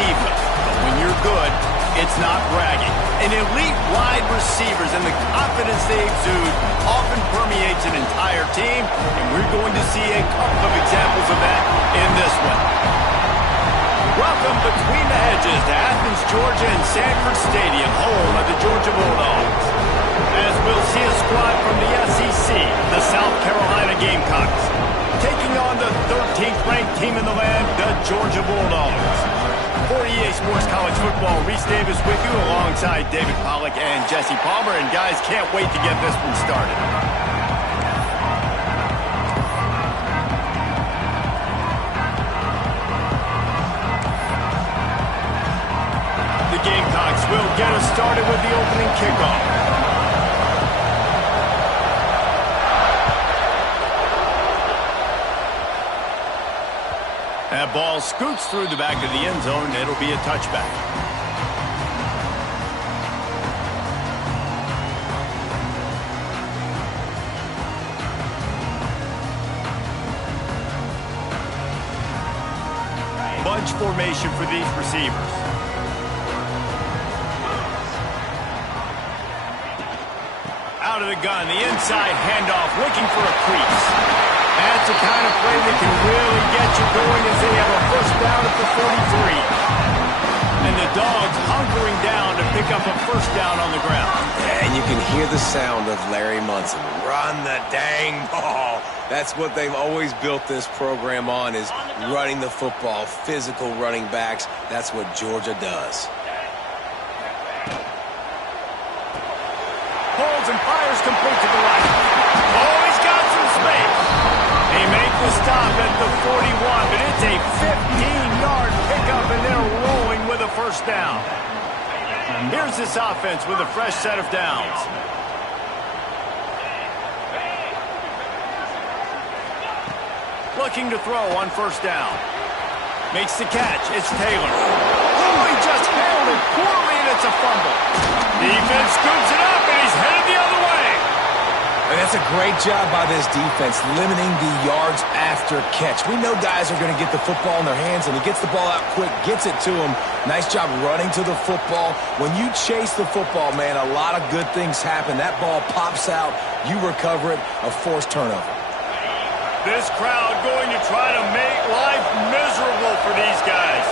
diva. But when you're good, it's not bragging. And elite wide receivers and the confidence they exude often permeates an entire team, and we're going to see a couple of examples of that in this one. Welcome between the hedges to Athens, Georgia and Sanford Stadium, home of the Georgia Bulldogs. As we'll see a squad from the SEC, the South Carolina Gamecocks, taking on the 13th ranked team in the land, the Georgia Bulldogs. For EA Sports College Football, Reese Davis with you alongside David Pollack and Jesse Palmer. And guys, can't wait to get this one started. The Gamecocks will get us started with the opening kickoff. That ball scoots through the back of the end zone. It'll be a touchback. Bunch formation for these receivers. Out of the gun, the inside handoff, looking for a crease. That's the kind of play that can really get you going as they have a first down at the 43. And the Dogs hunkering down to pick up a first down on the ground. Yeah, and you can hear the sound of Larry Munson. Run the dang ball. That's what they've always built this program on, is running the football, physical running backs. That's what Georgia does. Holds and fires complete to the right. Oh, he's got some space. They make the stop at the 41, but it's a 15-yard pickup, and they're rolling with a first down. Here's this offense with a fresh set of downs. Looking to throw on first down. Makes the catch. It's Taylor. Oh, he just handled it poorly, and it's a fumble. Defense scoops it up, and he's headed the other way. And that's a great job by this defense, limiting the yards after catch. We know guys are going to get the football in their hands, and he gets the ball out quick, gets it to him. Nice job running to the football. When you chase the football, man, a lot of good things happen. That ball pops out, you recover it, a forced turnover. This crowd going to try to make life miserable for these guys.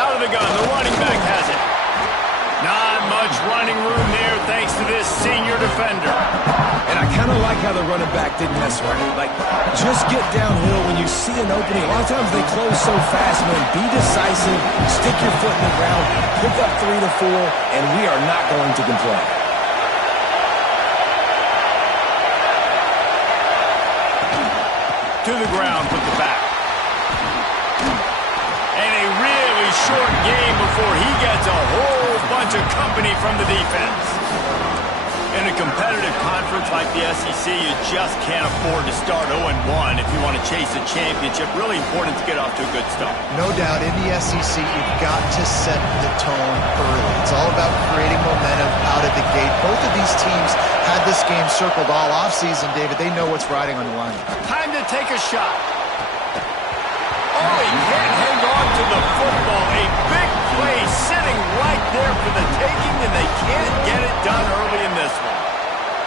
Out of the gun, the running back has it. Not much running room there thanks to this senior defender. And I kind of like how the running back didn't mess around. Like, just get downhill when you see an opening. A lot of times they close so fast, man. Be decisive, stick your foot in the ground, pick up 3 to 4, and we are not going to complain. To the ground with the back. And a really short game before he gets a whole bunch of company from the defense. In a competitive conference like the SEC, you just can't afford to start 0-1 if you want to chase a championship. Really important to get off to a good start. No doubt, in the SEC, you've got to set the tone early. It's all about creating momentum out of the gate. Both of these teams had this game circled all offseason, David. They know what's riding on the line. Time to take a shot. Oh, he can't hang on to the football. A big play sitting right there for the taking, and they can't get it done early in this one.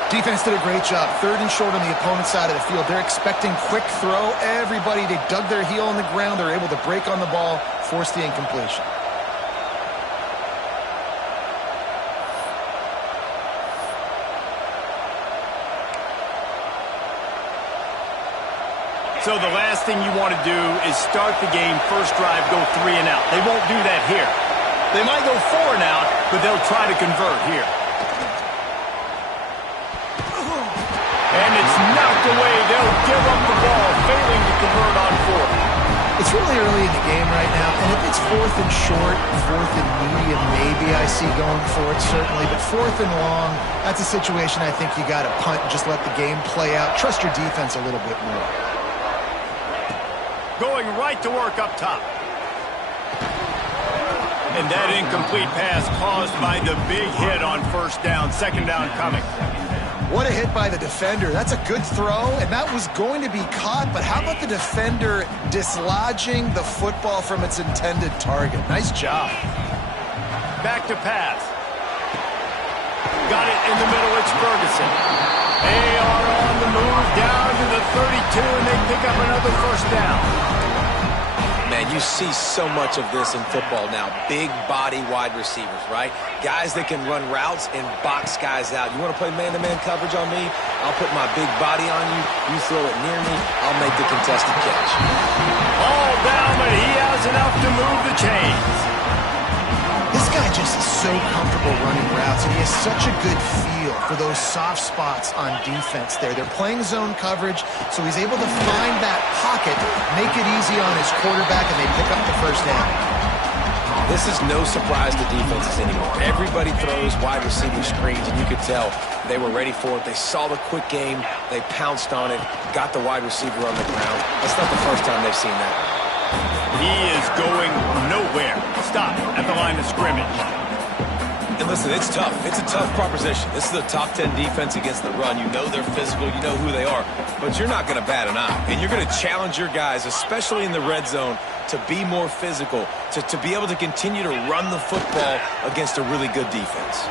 Defense did a great job. 3rd and short on the opponent's side of the field. They're expecting quick throw. Everybody, they dug their heel on the ground. They're able to break on the ball, force the incompletion. So the last thing you want to do is start the game, first drive, go 3 and out. They won't do that here. They might go 4 and out, but they'll try to convert here. And it's knocked away. They'll give up the ball, failing to convert on 4. It's really early in the game right now, and if it's 4th and short, 4th and medium, maybe I see going for it, certainly. But 4th and long, that's a situation I think you got to punt and just let the game play out. Trust your defense a little bit more. Going right to work up top. And that incomplete pass caused by the big hit on first down. 2nd down coming. What a hit by the defender. That's a good throw, and that was going to be caught, but how about the defender dislodging the football from its intended target? Nice job. Back to pass. Got it in the middle. It's Ferguson. They are on the move down to the 32, and they pick up another first down. Man, you see so much of this in football now. Big body wide receivers, right? Guys that can run routes and box guys out. You want to play man-to-man coverage on me? I'll put my big body on you. You throw it near me, I'll make the contested catch. All down, but he has enough to move the chains. This guy just is so comfortable running routes, and he has such a good feel for those soft spots on defense there. They're playing zone coverage, so he's able to find that pocket, make it easy on his quarterback, and they pick up the first down. This is no surprise to defenses anymore. Everybody throws wide receiver screens, and you could tell they were ready for it. They saw the quick game. They pounced on it, got the wide receiver on the ground. That's not the first time they've seen that. He is going nowhere. Stop at the line of scrimmage. And listen, it's tough. It's a tough proposition. This is a top 10 defense against the run. You know they're physical. You know who they are. But you're not going to bat an eye. And you're going to challenge your guys, especially in the red zone, to be more physical, to be able to continue to run the football against a really good defense.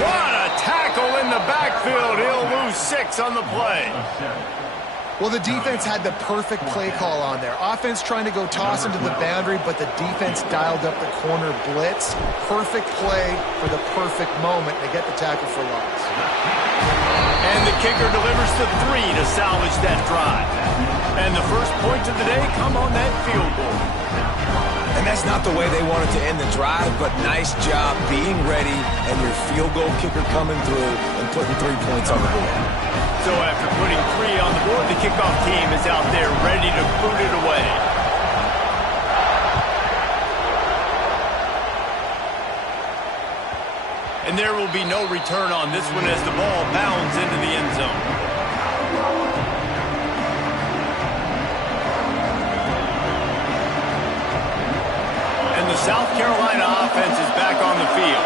What a tackle in the backfield. He'll lose 6 on the play. Well, the defense had the perfect play call on there. Offense trying to go toss into the boundary, but the defense dialed up the corner blitz. Perfect play for the perfect moment. They get the tackle for loss. And the kicker delivers the 3 to salvage that drive. And the first points of the day come on that field goal. And that's not the way they wanted to end the drive, but nice job being ready and your field goal kicker coming through and putting 3 points on the board. So after putting 3 on the board, the kickoff team is out there ready to boot it away. And there will be no return on this one as the ball bounds into the end zone. And the South Carolina offense is back on the field.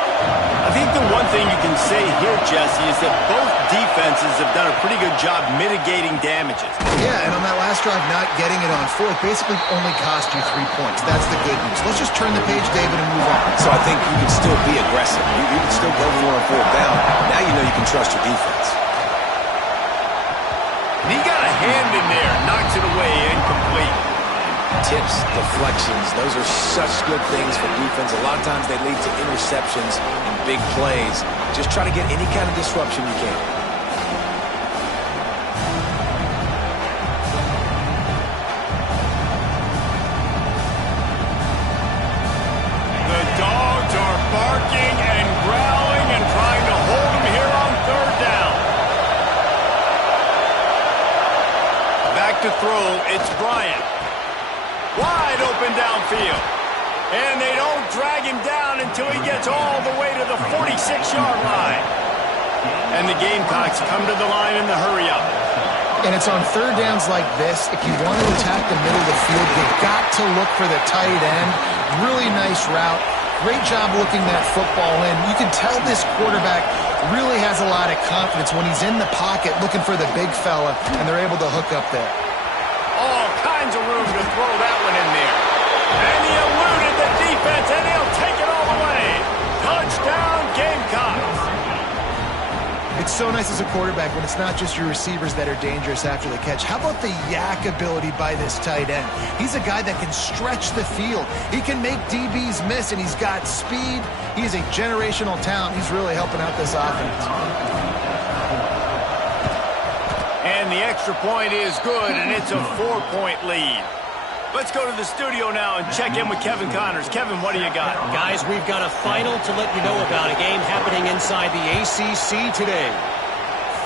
I think the one thing you can say here, Jesse, is that both defenses have done a pretty good job mitigating damages. Yeah, and on that last drive, not getting it on 4th basically only cost you 3 points. That's the good news. Let's just turn the page, David, and move on. So I think you can still be aggressive. You can still go for 4 down. Now you know you can trust your defense. And he got a hand in there, knocks it away, incomplete. Tips, deflections, those are such good things for defense. A lot of times they lead to interceptions and big plays. Just try to get any kind of disruption you can. The dogs are barking and growling and trying to hold him here on 3rd down. Back to throw, it's Bryant. Wide open downfield. And they don't drag him down until he gets all the way to the 46-yard line. And the Gamecocks come to the line in the hurry-up. And it's on 3rd downs like this. If you want to attack the middle of the field, you've got to look for the tight end. Really nice route. Great job looking that football in. You can tell this quarterback really has a lot of confidence when he's in the pocket looking for the big fella, and they're able to hook up there. All kinds of room to throw that one in there. And he eluded the defense, and he'll take it all the way. Touchdown, Gamecocks. It's so nice as a quarterback when it's not just your receivers that are dangerous after the catch. How about the yak ability by this tight end? He's a guy that can stretch the field. He can make DBs miss, and he's got speed. He's a generational talent. He's really helping out this offense. And the extra point is good, and it's a 4-point lead. Let's go to the studio now and check in with Kevin Connors. Kevin, what do you got? Guys, we've got a final to let you know about, a game happening inside the ACC today.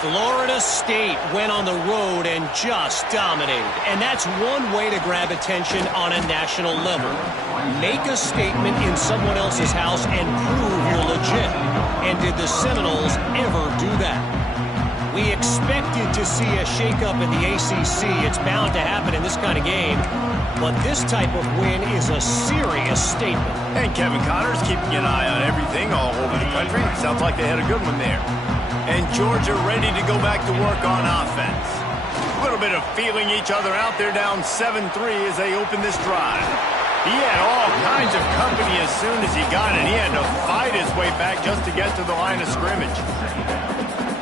Florida State went on the road and just dominated. And that's one way to grab attention on a national level. Make a statement in someone else's house and prove you're legit. And did the Seminoles ever do that? We expected to see a shakeup in the ACC. It's bound to happen in this kind of game. But this type of win is a serious statement. And Kevin Connors keeping an eye on everything all over the country. Sounds like they had a good one there. And Georgia ready to go back to work on offense. A little bit of feeling each other out there, down 7-3 as they open this drive. He had all kinds of company as soon as he got it. He had to fight his way back just to get to the line of scrimmage.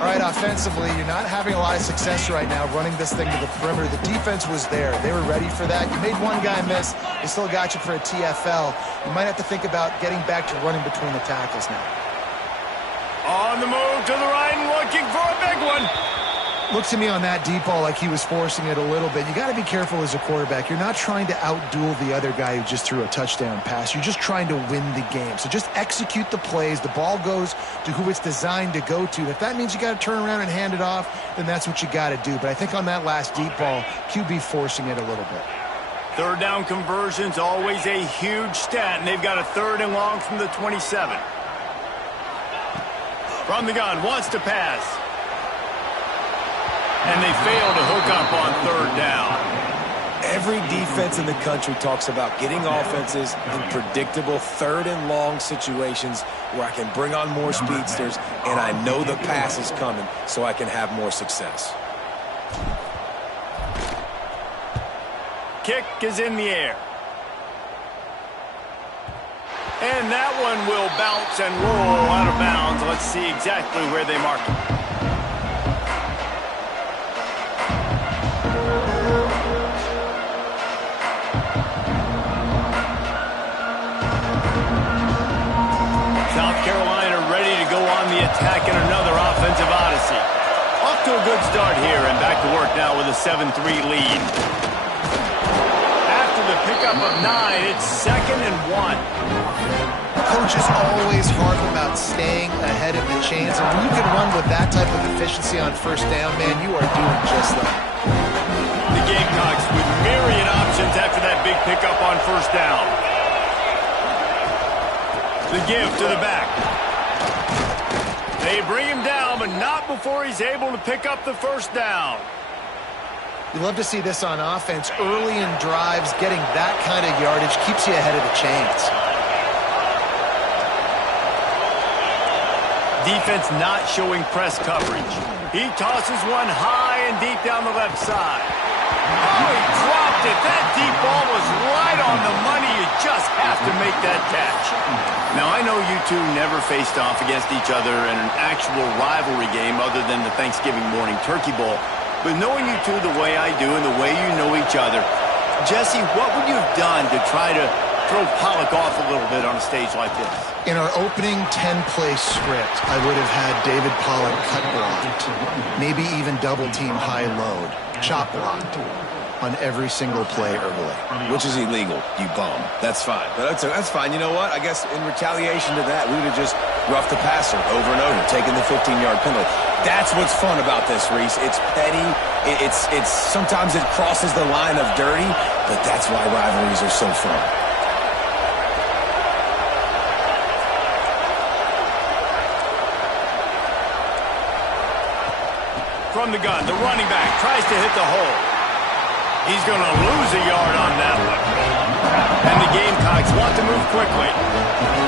All right, offensively, you're not having a lot of success right now running this thing to the perimeter. The defense was there. They were ready for that. You made one guy miss. They still got you for a TFL. You might have to think about getting back to running between the tackles now. On the move to the right and looking for a big one. Looks to me on that deep ball like he was forcing it a little bit. You got to be careful as a quarterback. You're not trying to outduel the other guy who just threw a touchdown pass. You're just trying to win the game. So just execute the plays. The ball goes to who it's designed to go to. If that means you got to turn around and hand it off, then that's what you got to do. But I think on that last deep ball, QB forcing it a little bit. Third down conversion's always a huge stat, and they've got a 3rd and long from the 27. From the gun, wants to pass. And they fail to hook up on 3rd down. Every defense in the country talks about getting offenses in predictable 3rd and long situations where I can bring on more speedsters and I know the pass is coming so I can have more success. Kick is in the air. And that one will bounce and roll out of bounds. Let's see exactly where they mark it. South Carolina ready to go on the attack in another offensive odyssey. Off to a good start here and back to work now with a 7-3 lead. After the pickup of 9, it's 2nd and 1. Coach is always hard about staying ahead of the chains. And when you can run with that type of efficiency on 1st down, man, you are doing just that. The Gamecocks with myriad options after that big pickup on 1st down. The give to the back. They bring him down, but not before he's able to pick up the 1st down. You love to see this on offense. Early in drives, getting that kind of yardage keeps you ahead of the chains. Defense not showing press coverage. He tosses one high and deep down the left side. Oh, he dropped it. That deep ball was right on the money. You just have to make that catch. Now, I know you two never faced off against each other in an actual rivalry game other than the Thanksgiving morning turkey bowl. But knowing you two the way I do and the way you know each other, Jesse, what would you have done to try to throw Pollock off a little bit on a stage like this? In our opening 10-play script, I would have had David Pollock cut blocked, maybe even double-team high load, chop blocked on every single play early. Which is illegal, you bum. That's fine. But that's fine. You know what? I guess in retaliation to that, we would have just roughed the passer over and over, taking the 15-yard penalty. That's what's fun about this, Reese. It's petty. It's sometimes it crosses the line of dirty, but that's why rivalries are so fun. From the gun, the running back tries to hit the hole. He's going to lose a yard on that one. And the Gamecocks want to move quickly.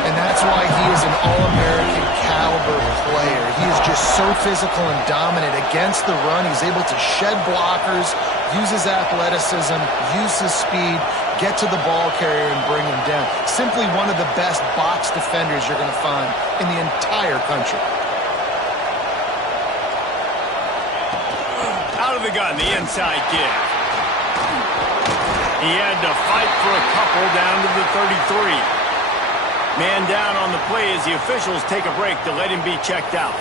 And that's why he is an All-American caliber player. He is just so physical and dominant against the run. He's able to shed blockers, use his athleticism, use his speed, get to the ball carrier and bring him down. Simply one of the best box defenders you're going to find in the entire country. Out of the gun, the inside give. He had to fight for a couple down to the 33. Man down on the play as the officials take a break to let him be checked out.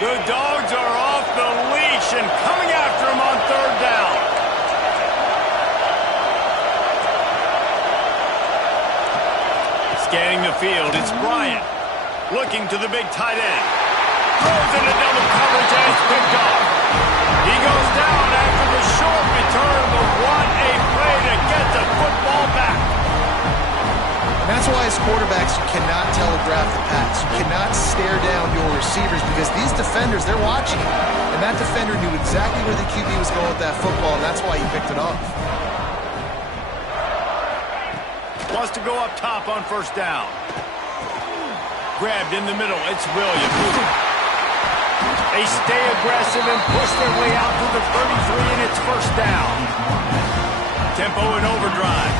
The Dogs are off the leash and coming after him on 3rd down. Scanning the field, it's Bryant. Looking to the big tight end. Throws into double coverage and it's picked off. He goes down after the short return, but what a play to get the football back. And that's why as quarterbacks, you cannot telegraph the pass. You cannot stare down your receivers because these defenders, they're watching you. And that defender knew exactly where the QB was going with that football, and that's why he picked it off. Wants to go up top on first down. Grabbed in the middle. It's Williams. They stay aggressive and push their way out to the 33, and it's first down. Tempo and overdrive.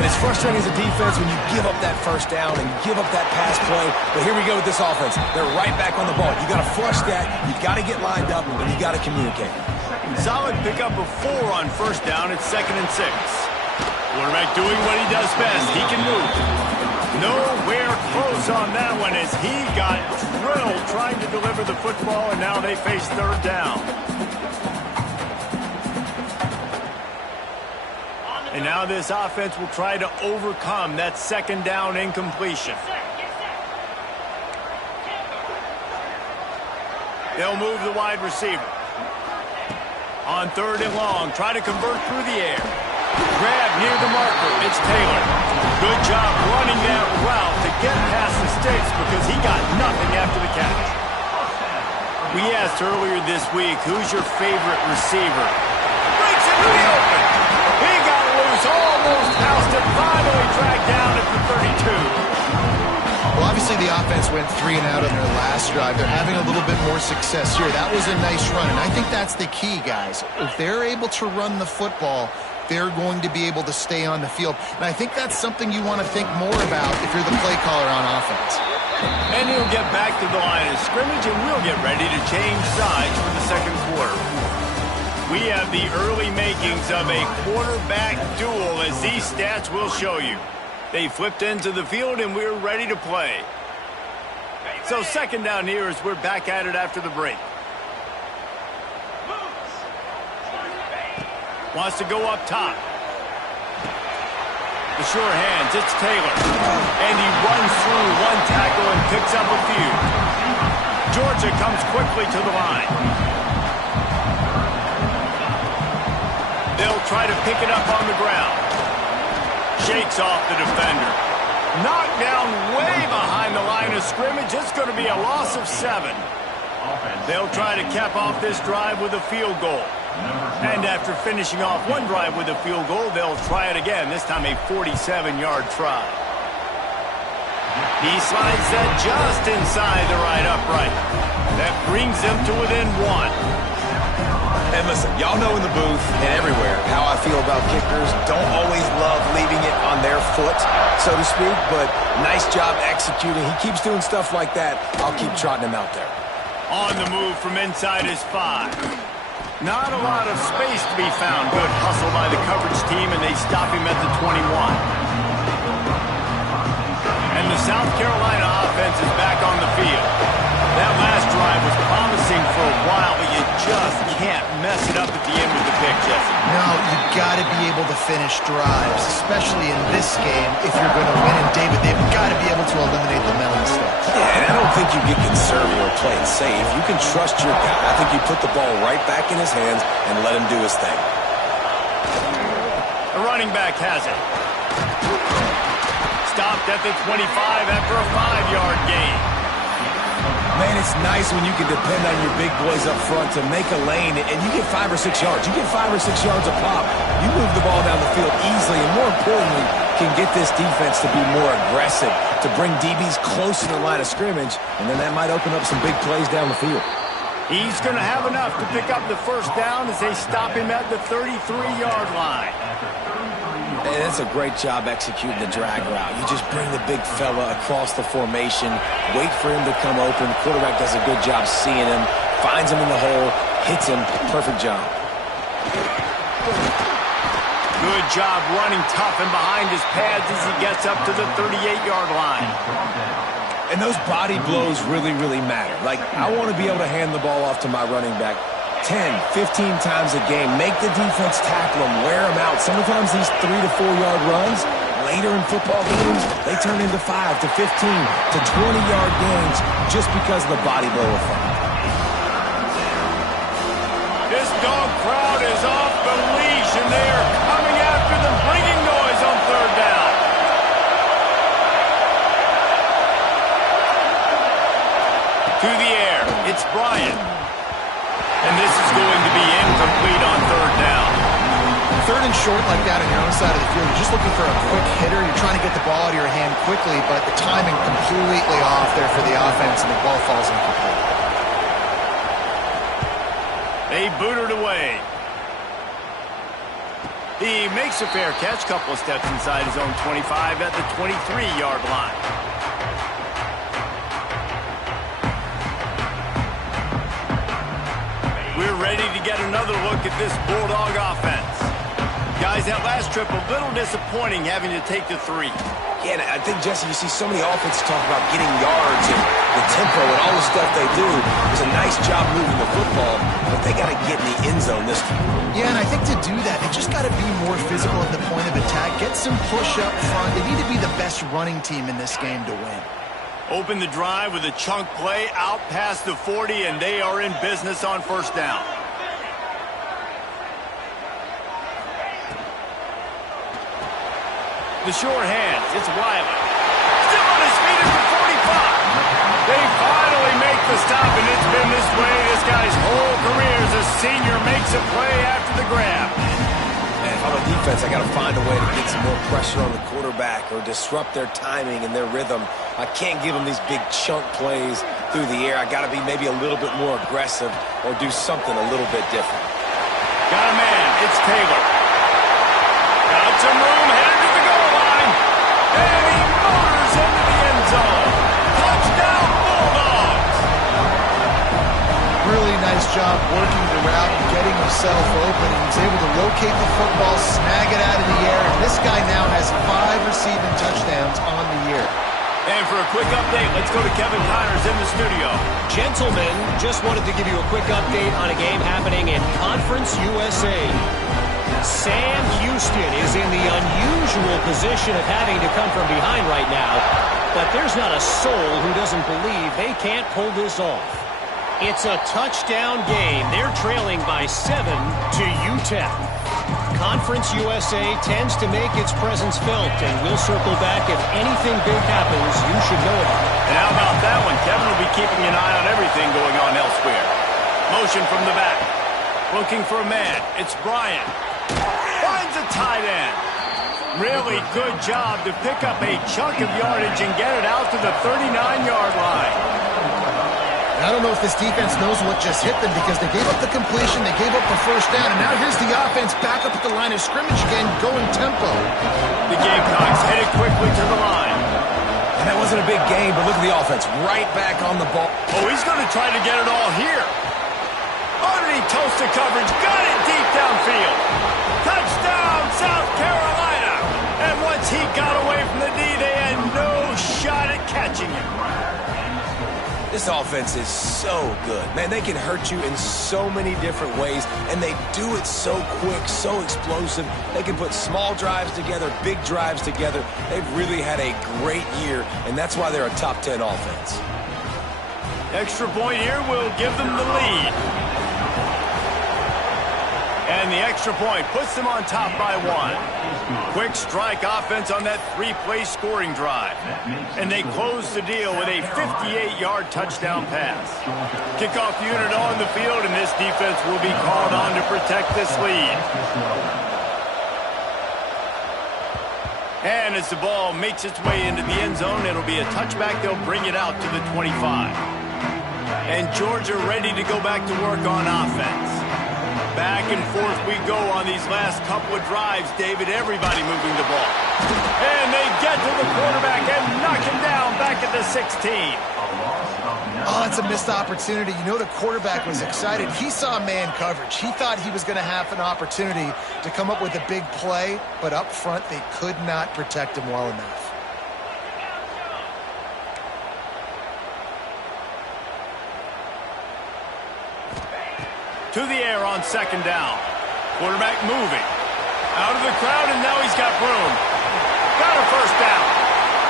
And it's frustrating as a defense when you give up that first down and give up that pass play. But here we go with this offense. They're right back on the ball. You got to flush that. You got to get lined up, and you got to communicate. Solid pickup of 4 on first down. It's 2nd and 6. Quarterback doing what he does best. He can move. Nowhere close on that one as he got drilled trying to deliver the football, and now they face 3rd down. And now this offense will try to overcome that 2nd down incompletion. They'll move the wide receiver. On 3rd and long, try to convert through the air. Grab near the marker. It's Taylor. Good job running that route to get past the sticks because he got nothing after the catch. We asked earlier this week, who's your favorite receiver? Breaks into the open. He got loose, almost housed it, finally dragged down at the 32. Well, obviously the offense went 3 and out on their last drive. They're having a little bit more success here. That was a nice run, and I think that's the key, guys. If they're able to run the football, they're going to be able to stay on the field. And I think that's something you want to think more about if you're the play caller on offense. And he'll get back to the line of scrimmage, and we'll get ready to change sides for the 2nd quarter. We have the early makings of a quarterback duel, as these stats will show you. They flipped into the field, and we're ready to play. So 2nd down here as we're back at it after the break. Wants to go up top. The sure hands, it's Taylor. And he runs through 1 tackle and picks up a few. Georgia comes quickly to the line. They'll try to pick it up on the ground. Shakes off the defender. Knocked down way behind the line of scrimmage. It's going to be a loss of 7. They'll try to cap off this drive with a field goal. And after finishing off one drive with a field goal, they'll try it again, this time a 47-yard try. He slides that just inside the right upright. That brings them to within 1. And listen, y'all know in the booth and everywhere how I feel about kickers. Don't always love leaving it on their foot, so to speak, but nice job executing. He keeps doing stuff like that. I'll keep trotting him out there. On the move from inside his 5. Not a lot of space to be found. Good hustle by the coverage team, and they stop him at the 21. And the South Carolina offense is back on the field. That last drive was promising for a while, but you just can't mess it up at the end with the pick, Jesse. No, you've got to be able to finish drives, especially in this game if you're going to win. And, David, they've got to be able to eliminate the mental mistakes. Yeah, and I don't think you get conservative or play it safe. You can trust your guy. I think you put the ball right back in his hands and let him do his thing. The running back has it. Stopped at the 25 after a 5-yard gain. Man, it's nice when you can depend on your big boys up front to make a lane, and you get 5 or 6 yards. You get 5 or 6 yards a pop. You move the ball down the field easily, and more importantly, can get this defense to be more aggressive, to bring DBs close to the line of scrimmage, and then that might open up some big plays down the field. He's going to have enough to pick up the first down as they stop him at the 33-yard line. And that's a great job executing the drag route. You just bring the big fella across the formation, wait for him to come open. The quarterback does a good job seeing him, finds him in the hole, hits him. Perfect job. Good job running tough and behind his pads as he gets up to the 38-yard line. And those body blows really, really matter. Like, I want to be able to hand the ball off to my running back 10, 15 times a game. Make the defense tackle them, wear them out. Sometimes these 3 to 4 yard runs, later in football games, they turn into 5 to 15 to 20-yard gains just because of the body blow effect. This dog crowd is off the leash, and they are coming after them, bringing noise on 3rd down. To the air, it's Bryant. And this is going to be incomplete on 3rd down. third and short like that on your own side of the field, you're just looking for a quick hitter. You're trying to get the ball out of your hand quickly, but the timing completely off there for the offense, and the ball falls incomplete. They boot it away. He makes a fair catch, couple of steps inside his own 25 at the 23-yard line. We're ready to get another look at this Bulldog offense. Guys, that last trip a little disappointing having to take the 3. Yeah, and I think, Jesse, you see so many offenses talk about getting yards and the tempo and all the stuff they do. It was a nice job moving the football, but they got to get in the end zone this time. Yeah, and I think to do that, they just got to be more physical at the point of attack, get some push up front. They need to be the best running team in this game to win. Open the drive with a chunk play out past the 40, and they are in business on first down. The short hands, it's Wiley. Still on his feet at the 45. They finally make the stop, and it's been this way this guy's whole career as a senior makes a play after the grab. Man, if I'm a defense, I got to find a way to get some more pressure on the quarterback or disrupt their timing and their rhythm. I can't give them these big chunk plays through the air. I got to be maybe a little bit more aggressive or do something a little bit different. Got a man. It's Taylor. Got some room, headed to the goal line. And he motors into the end zone. Touchdown, Bulldogs. Really nice job working the route and getting himself open. He was able to locate the football, snag it out of the air, and this guy now has 5 receiving touchdowns on the year. And for a quick update, let's go to Kevin Connors in the studio. Gentlemen, just wanted to give you a quick update on a game happening in Conference USA. Sam Houston is in the unusual position of having to come from behind right now, but there's not a soul who doesn't believe they can't pull this off. It's a touchdown game. They're trailing by 7 to UTEP. Conference USA tends to make its presence felt, and we'll circle back if anything big happens you should know about it. And how about that one? Kevin will be keeping an eye on everything going on elsewhere. Motion from the back. Looking for a man. It's Bryant. Finds a tight end. Really good job to pick up a chunk of yardage and get it out to the 39-yard line. I don't know if this defense knows what just hit them because they gave up the completion, they gave up the first down, and now here's the offense back up at the line of scrimmage again, going tempo. The Gamecocks headed quickly to the line. And that wasn't a big game, but look at the offense. Right back on the ball. Oh, he's going to try to get it all here. Underneath toasted coverage, got it deep downfield. Touchdown, South Carolina. And once he got away from the D, they had no shot at catching him. This offense is so good. Man, they can hurt you in so many different ways, and they do it so quick, so explosive. They can put small drives together, big drives together. They've really had a great year, and that's why they're a top 10 offense. Extra point here will give them the lead. And the extra point puts them on top by 1. Quick strike offense on that 3-play scoring drive. And they close the deal with a 58-yard touchdown pass. Kickoff unit on the field, and this defense will be called on to protect this lead. And as the ball makes its way into the end zone, it'll be a touchback. They'll bring it out to the 25. And Georgia ready to go back to work on offense. Back and forth we go on these last couple of drives, David. Everybody moving the ball. And they get to the quarterback and knock him down back at the 16. Oh, it's a missed opportunity. You know the quarterback was excited. He saw man coverage. He thought he was going to have an opportunity to come up with a big play, but up front they could not protect him well enough. To the air on second down. Quarterback moving. Out of the crowd, and now he's got room. Got a first down.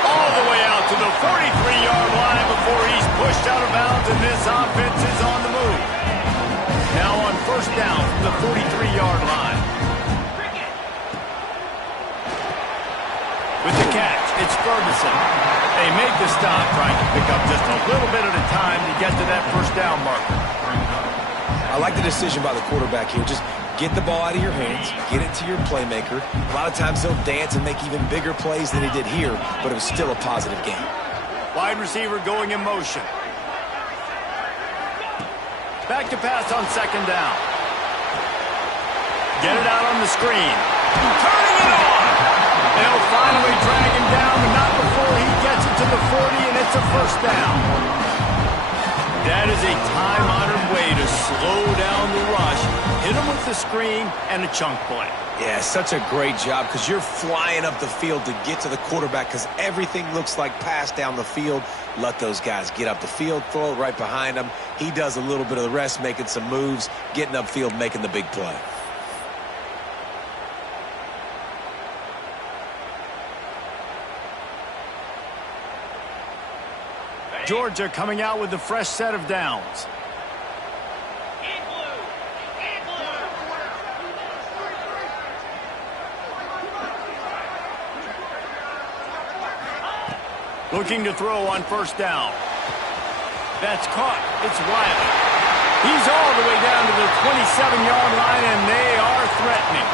All the way out to the 43-yard line before he's pushed out of bounds, and this offense is on the move. Now on first down from the 43-yard line. With the catch, it's Ferguson. They make the stop, trying to pick up just a little bit at a time to get to that first down marker. I like the decision by the quarterback here. Just Get the ball out of your hands, get it to your playmaker. A lot of times he'll dance and make even bigger plays than he did here, but it was still a positive game. Wide receiver going in motion. Back to pass on second down. Get it out on the screen. Turning it on. They'll finally drag him down, but not before he gets it to the 40, and it's a first down. That is a time-honored way to slow down the rush, hit him with the screen, and a chunk play. Yeah, such a great job because you're flying up the field to get to the quarterback because everything looks like pass down the field. Let those guys get up the field, throw it right behind him. He does a little bit of the rest, making some moves, getting upfield, making the big play. Georgia coming out with a fresh set of downs. Looking to throw on first down. That's caught. It's Wiley. He's all the way down to the 27-yard line, and they are threatening.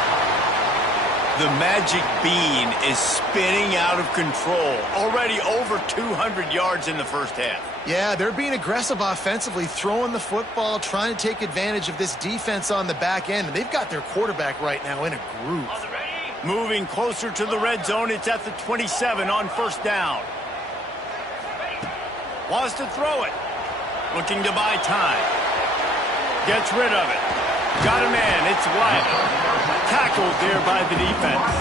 The magic bean is spinning out of control. Already over 200 yards in the first half. Yeah, they're being aggressive offensively, throwing the football, trying to take advantage of this defense on the back end. And they've got their quarterback right now in a groove. Moving closer to the red zone. It's at the 27 on first down. Wants to throw it. Looking to buy time. Gets rid of it. Got a man. It's Wiley. Tackled there by the defense.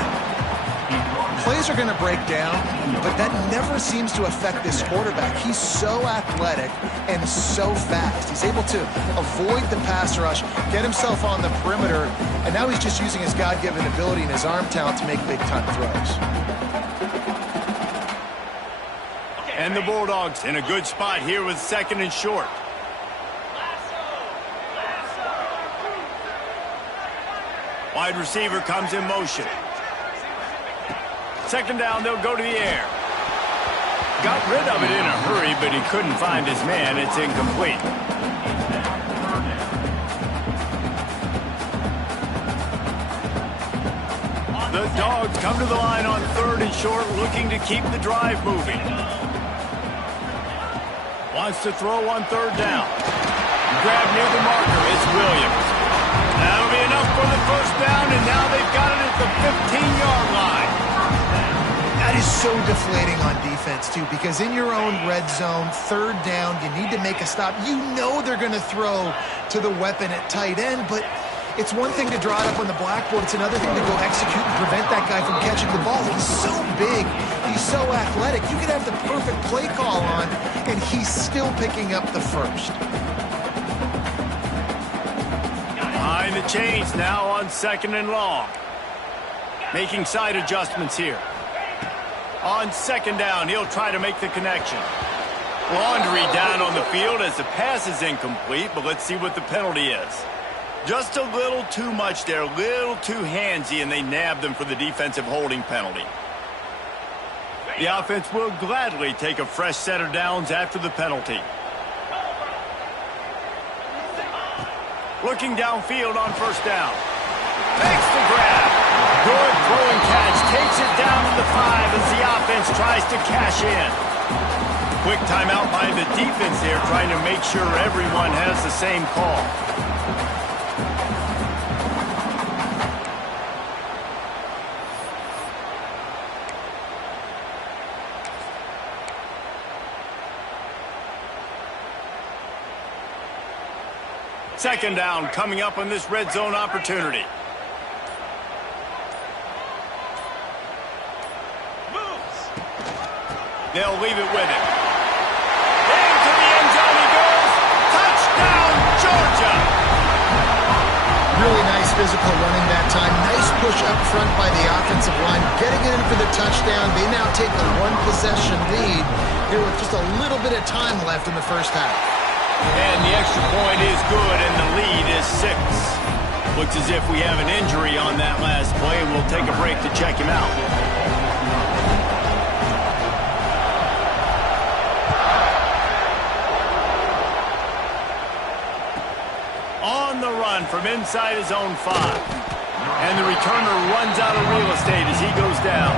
Plays are going to break down, but that never seems to affect this quarterback. He's so athletic and so fast. He's able to avoid the pass rush, get himself on the perimeter, and now he's just using his God-given ability and his arm talent to make big-time throws. And the Bulldogs in a good spot here with second and short. Wide receiver comes in motion. Second down, they'll go to the air. Got rid of it in a hurry, but he couldn't find his man. It's incomplete. The Dogs come to the line on third and short, looking to keep the drive moving. Wants to throw on third down. Grab near the marker. It's Williams. That'll be enough for the first down, and now they've got it at the 15-yard line. That is so deflating on defense, too, because in your own red zone, third down, you need to make a stop. You know they're going to throw to the weapon at tight end, but it's one thing to draw it up on the blackboard. It's another thing to go execute and prevent that guy from catching the ball. He's so big. He's so athletic. You could have the perfect play call on, and he's still picking up the first. Behind the chains now on second and long. Making side adjustments here. On second down, he'll try to make the connection. Laundry down on the field as the pass is incomplete, but let's see what the penalty is. Just a little too much there, a little too handsy, and they nabbed them for the defensive holding penalty. The offense will gladly take a fresh set of downs after the penalty. Looking downfield on first down. Makes the grab. Good throwing catch. Takes it down to the 5 as the offense tries to cash in. Quick timeout by the defense there, trying to make sure everyone has the same call. Second down coming up on this red zone opportunity. They'll leave it with him. Into the end zone he goes. Touchdown, Georgia! Really nice physical running that time. Nice push up front by the offensive line. Getting it in for the touchdown. They now take a one-possession lead here with just a little bit of time left in the first half. And the extra point is good, and the lead is 6. Looks as if we have an injury on that last play, and we'll take a break to check him out. On the run from inside his own 5. And the returner runs out of real estate as he goes down.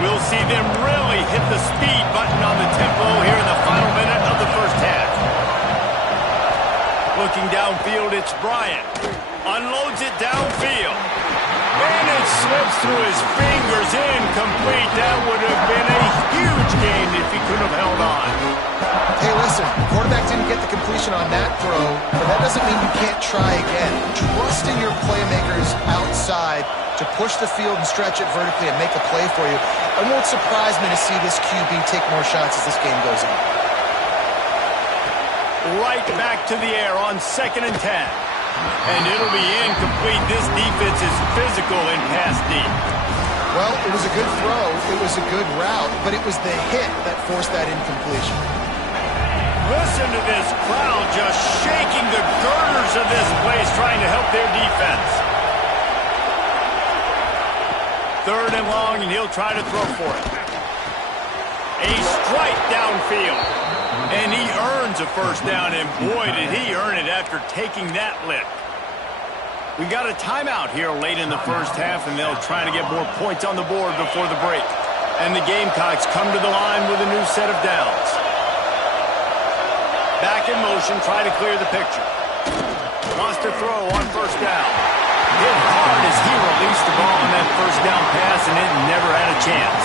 We'll see them really hit the speed button on the tempo here in the final minute of the first half. Looking downfield, it's Bryant. Unloads it downfield. And it slips through his fingers, incomplete. That would have been a huge gain if he could have held on. Hey, listen, the quarterback didn't get the completion on that throw, but that doesn't mean you can't try again. Trust in your playmakers outside to push the field and stretch it vertically and make a play for you. It won't surprise me to see this QB take more shots as this game goes on. Right back to the air on 2nd and 10. And it'll be incomplete. This defense is physical in pass deep. Well, it was a good throw. It was a good route, but it was the hit that forced that incompletion. Listen to this crowd just shaking the girders of this place trying to help their defense. 3rd and long, and he'll try to throw for it. A strike downfield. And he earns a first down, and boy, did he earn it after taking that lick. We got a timeout here late in the first half, and they'll try to get more points on the board before the break. And the Gamecocks come to the line with a new set of downs. Back in motion, try to clear the picture. Wants to throw on first down. Hit hard as he released the ball on that first down pass, and it never had a chance.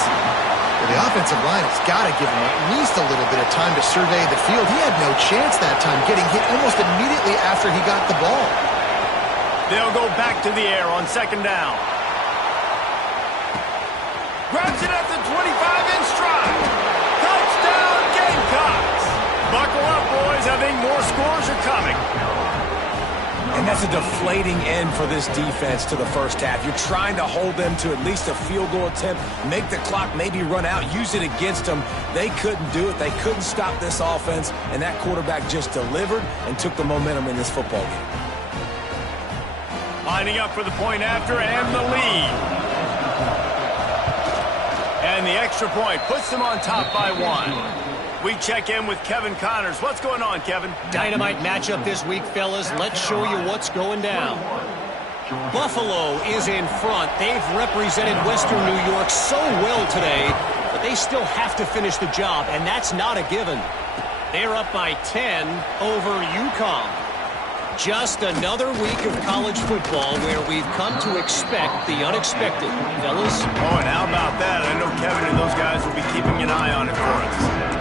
Well, the offensive line has got to give him at least a little bit of time to survey the field. He had no chance that time, getting hit almost immediately after he got the ball. They'll go back to the air on 2nd down. Grabs it at the 25 in stride. Touchdown, Gamecocks! Buckle up, boys. I think more scores are coming. And that's a deflating end for this defense to the first half. You're trying to hold them to at least a field goal attempt, make the clock maybe run out, use it against them. They couldn't do it. They couldn't stop this offense, and that quarterback just delivered and took the momentum in this football game. Lining up for the point after and the lead. And the extra point puts them on top by 1. We check in with Kevin Connors. What's going on, Kevin? Dynamite matchup this week, fellas. Let's show you what's going down. Buffalo is in front. They've represented Western New York so well today, but they still have to finish the job, and that's not a given. They're up by 10 over UConn. Just another week of college football where we've come to expect the unexpected, fellas. Oh, and how about that? I know Kevin and those guys will be keeping an eye on it for us.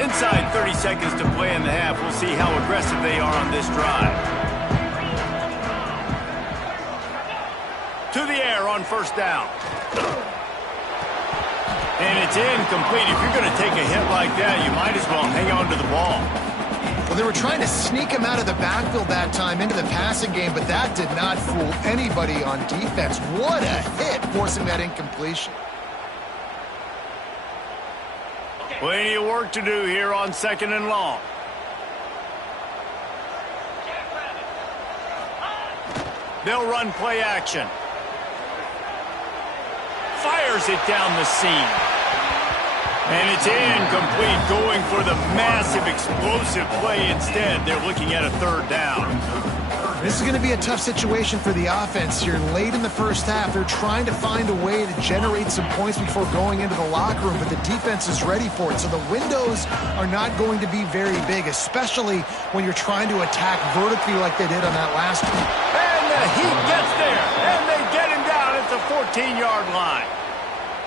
Inside 30 seconds to play in the half. We'll see how aggressive they are on this drive. To the air on first down. And it's incomplete. If you're going to take a hit like that, you might as well hang on to the ball. Well, they were trying to sneak him out of the backfield that time into the passing game, but that did not fool anybody on defense. What a hit, forcing that incompletion. Plenty of work to do here on 2nd and long. They'll run play action. Fires it down the seam. And it's incomplete, going for the massive explosive play instead. They're looking at a 3rd down. This is going to be a tough situation for the offense here. Late in the first half, they're trying to find a way to generate some points before going into the locker room, but the defense is ready for it. So the windows are not going to be very big, especially when you're trying to attack vertically like they did on that last one. And the Heat gets there, and they get him down at the 14-yard line.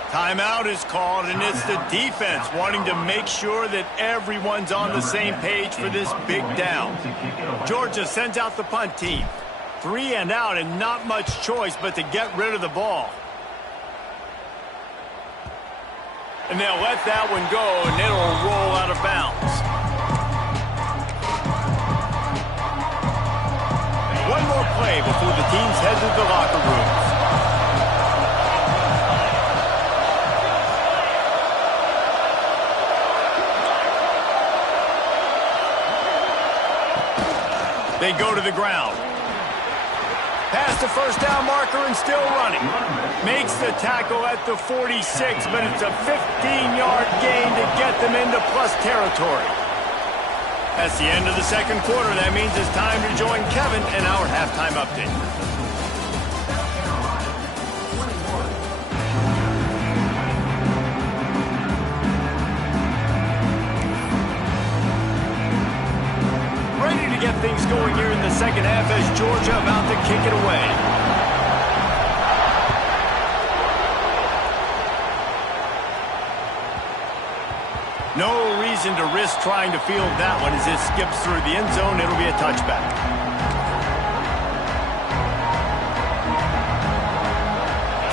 Timeout is called, and it's the defense wanting to make sure that everyone's on the same page for this big down. Georgia sends out the punt team. 3 and out, and not much choice but to get rid of the ball. And they'll let that one go, and it'll roll out of bounds. One more play before the teams head to the locker rooms. they go to the ground. Past the first down marker and still running. Makes the tackle at the 46, but it's a 15-yard gain to get them into plus territory. That's the end of the second quarter. That means it's time to join Kevin in our halftime update. Ready to get things going here in the second half as Georgia about to kick it away. No reason to risk trying to field that one as it skips through the end zone. It'll be a touchback.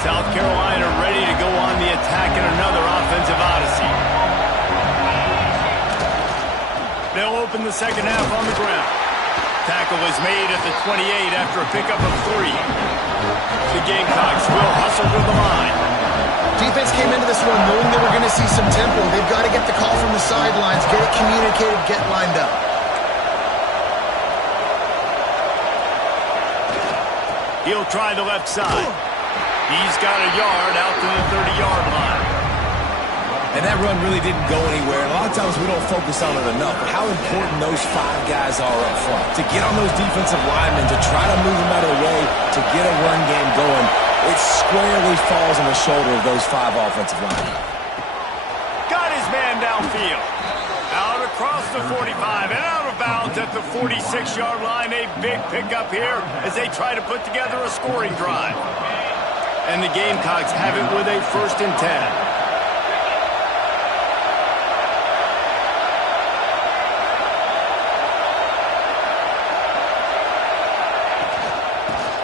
South Carolina ready to go on the attack in another offensive odyssey. They'll open the second half on the ground. Tackle is made at the 28 after a pickup of 3. The Gamecocks will hustle to the line. Defense came into this one knowing they were going to see some tempo. They've got to get the call from the sidelines, get it communicated, get lined up. He'll try the left side. He's got a yard out to the 30-yard line. And that run really didn't go anywhere. And a lot of times we don't focus on it enough. But how important those 5 guys are up front. To get on those defensive linemen, to try to move them out of the way, to get a run game going, it squarely falls on the shoulder of those 5 offensive linemen. Got his man downfield. Out across the 45 and out of bounds at the 46-yard line. A big pickup here as they try to put together a scoring drive. And the Gamecocks have it with a 1st and 10.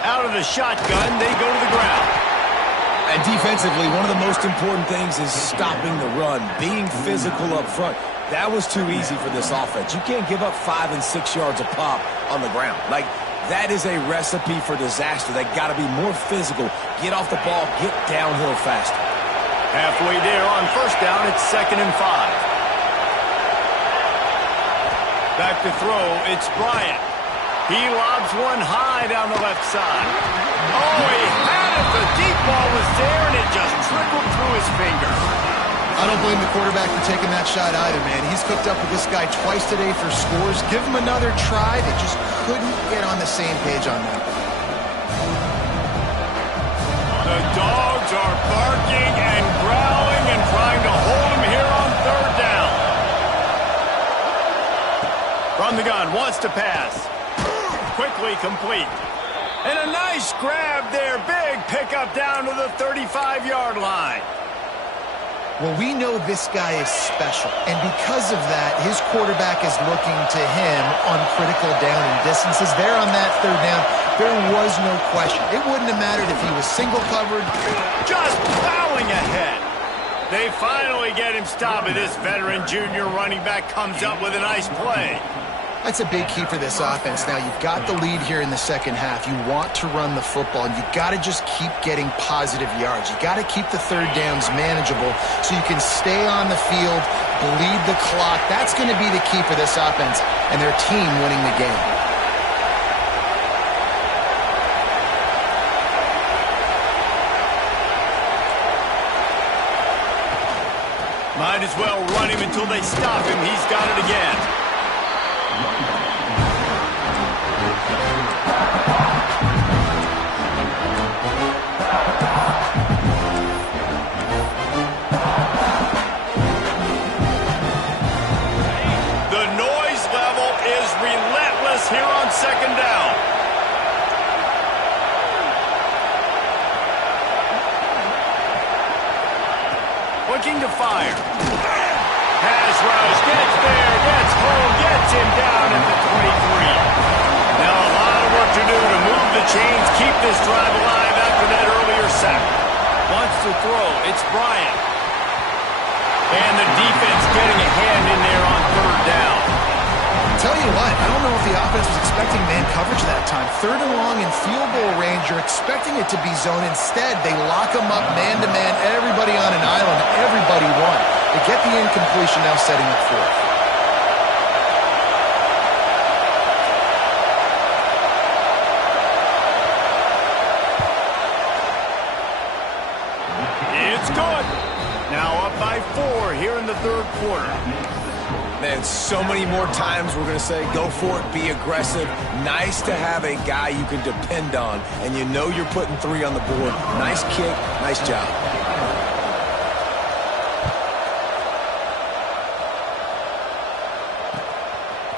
Out of the shotgun, they go to the ground. And defensively, one of the most important things is stopping the run, being physical up front. That was too easy for this offense. You can't give up 5 and 6 yards a pop on the ground. Like, that is a recipe for disaster. They got to be more physical. Get off the ball, get downhill faster. Halfway there on 1st down, it's 2nd and 5. Back to throw, it's Bryant. He lobs one high down the left side. Oh, he had it. The deep ball was there, and it just trickled through his fingers. I don't blame the quarterback for taking that shot either, man. He's hooked up with this guy twice today for scores. Give him another try. They just couldn't get on the same page on that. The dogs are barking and growling and trying to hold him here on 3rd down. From the gun, wants to pass. Quickly complete. And a nice grab there. Big pickup down to the 35-yard line. Well, we know this guy is special, and because of that, his quarterback is looking to him on critical down and distances. There on that 3rd down, there was no question. It wouldn't have mattered if he was single covered. Just plowing ahead. They finally get him stopped, and this veteran junior running back comes up with a nice play. That's a big key for this offense. Now, you've got the lead here in the second half. You want to run the football, and you've got to just keep getting positive yards. You've got to keep the 3rd downs manageable so you can stay on the field, bleed the clock. That's going to be the key for this offense and their team winning the game. Might as well run him until they stop him. He's got it again. Here on 2nd down. Looking to fire. Pass rush, gets there, gets home, gets him down at the 23. Now a lot of work to do to move the chains, keep this drive alive after that earlier sack. Wants to throw, it's Bryant. And the defense getting a hand in there on 3rd down. Tell you what, I don't know if the offense was expecting man coverage that time. 3rd and long in field goal range, you're expecting it to be zone. Instead, they lock them up man-to-man, everybody on an island, everybody won. They get the incompletion, now setting up 4th. It's good. Now up by 4 here in the third quarter. Man, so many more times we're going to say, go for it, be aggressive. Nice to have a guy you can depend on, and you know you're putting 3 on the board. Nice kick, nice job.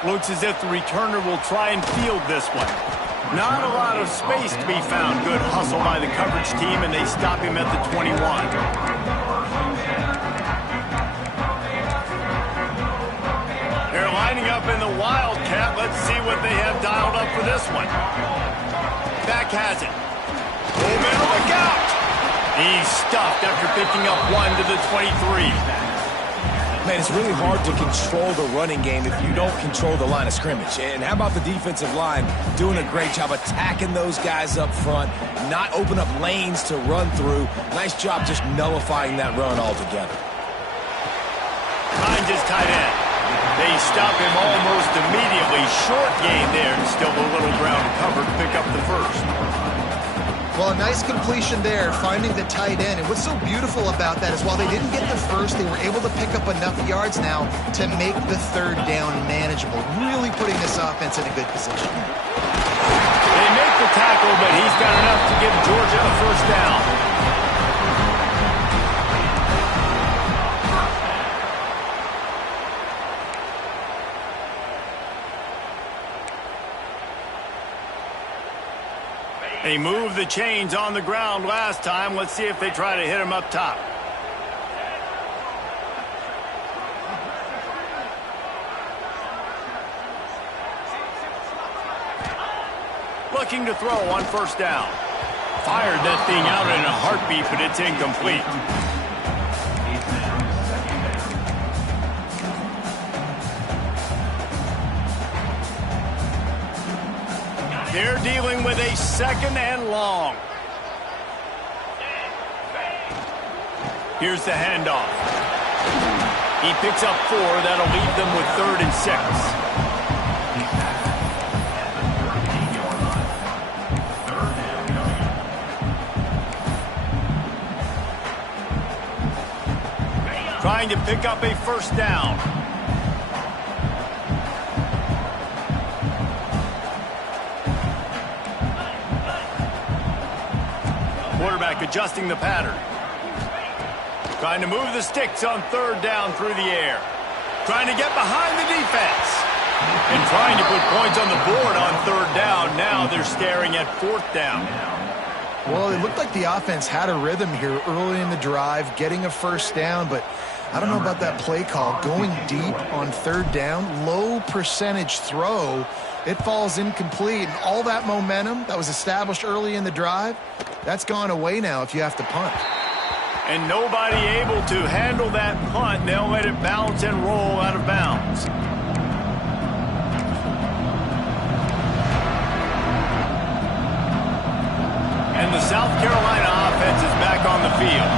Looks as if the returner will try and field this one. Not a lot of space to be found. Good hustle by the coverage team, and they stop him at the 21. Lining up in the Wildcat. Let's see what they have dialed up for this one. Back has it. Oh, man, look out! He's stuffed after picking up 1 to the 23. Man, it's really hard to control the running game if you don't control the line of scrimmage. And how about the defensive line doing a great job attacking those guys up front, not open up lanes to run through. Nice job just nullifying that run altogether. Finds his tight end. They stop him almost immediately. Short gain there, and still a little ground covered to pick up the first. Well, a nice completion there, finding the tight end. And what's so beautiful about that is while they didn't get the first, they were able to pick up enough yards now to make the third down manageable. Really putting this offense in a good position. They make the tackle, but he's got enough to give Georgia a first down. They moved the chains on the ground last time. Let's see if they try to hit him up top. Looking to throw on first down. Fired that thing out in a heartbeat, but it's incomplete. They're dealing with a 2nd and long. Here's the handoff. He picks up 4. That'll leave them with 3rd and 6. Trying to pick up a first down. Quarterback adjusting the pattern. Trying to move the sticks on 3rd down through the air. Trying to get behind the defense. And trying to put points on the board on 3rd down. Now they're staring at 4th down. Well, it looked like the offense had a rhythm here early in the drive, getting a first down, but I don't know about that play call. Going deep on 3rd down, low percentage throw. It falls incomplete, and all that momentum that was established early in the drive, that's gone away now if you have to punt. And nobody able to handle that punt. They'll let it bounce and roll out of bounds. And the South Carolina offense is back on the field.